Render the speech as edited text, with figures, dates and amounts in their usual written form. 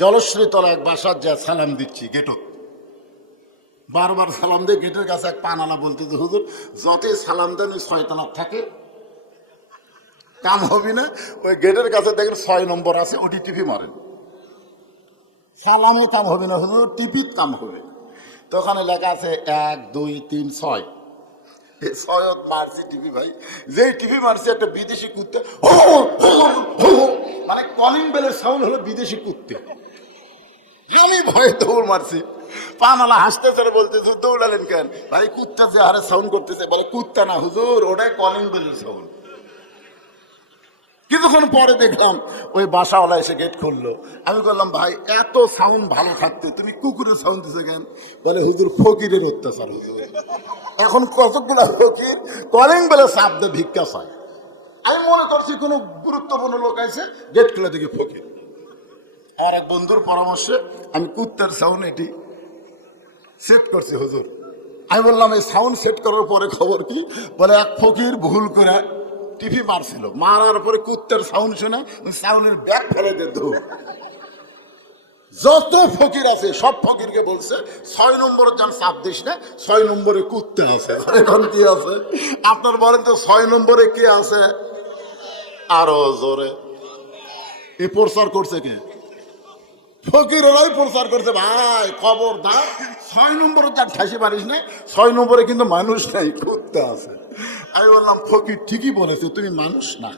জলশ্রী তলা এক বাসার যা সালাম দিচ্ছি গেটত, বারবার সালাম দিয়ে গেটের কাছে এক পানালা বলতে যে হুজুর যতই সালাম দেন ওই 6 তলা থাকে কাম হবি না। ওই গেটের কাছে দেখেন 6 নম্বর আছে, ওটি টিপি মারেন, সালামে কাম হবে না হুজুর, টিপিত কাম হবে। তো ওখানে লেখা আছে 1 2 3 6, এই 6 মারছি টিভি ভাই, যেই টিভি মারছি একটা বিদেশি কুত্তে মানে কলিং বেলের সাউন্ড হলো বিদেশি কুত্তে, আমি ভয়ে দৌড় মারছি। পানালা হাসতেছে বলতেছে দৌড়ালেন কেন? ভাই কুত্তা যে হারে সাউন্ড করতেছে, বলে কুত্তা না হুজুর ওটাই কলিং বেলের সাউন্ড। কিছুক্ষণ পরে দেখলাম ওই বাসাওয়ালা এসে গেট খুললো। আমি বললাম ভাই এত সাউন্ড ভালো থাকতে তুমি কুকুরের সাউন্ড দিছে কেন? বলে হুজুর ফকিরের অত্যাচার হুজুর, এখন কতগুলা ফকির কলিং বেলে চাপ দিয়ে ভিক্ষা চায়। আমি মনে করছি কোনো গুরুত্বপূর্ণ লোক আছে, গেট খুলে দেখি ফকির। আর এক বন্ধুর পরামর্শে আমি কুত্তার সাউন্ড এটি সেট করছি হুজুর। আমি বললাম এই সাউন্ড সেট করার পরে খবর কি? বলে এক ফকির ভুল করে টিভি মারছিল, মারার পরে কুত্তার সাউন্ড শুনে ওই সাউন্ডের ব্যাগ ফেলে দিয়ে দৌড়। যত ফকির আছে সব ফকিরকে বলছে 6 নম্বরে যান চাপ দিস না, 6 নম্বরে কুত্তা আছে। এখন কি আছে আপনার বলেন তো 6 নম্বরে কি আছে? আরো জোরে এই প্রচার করছে কে? ফকিররাই প্রচার করছে। ভাই খবরদার 6 নম্বরে যান ঠাসি পারিস না, 6 নম্বরে কিন্তু মানুষ নাই, কুত্তা আছে। আমি বললাম ফকির ঠিকই বলেছে, তুমি মানুষ না।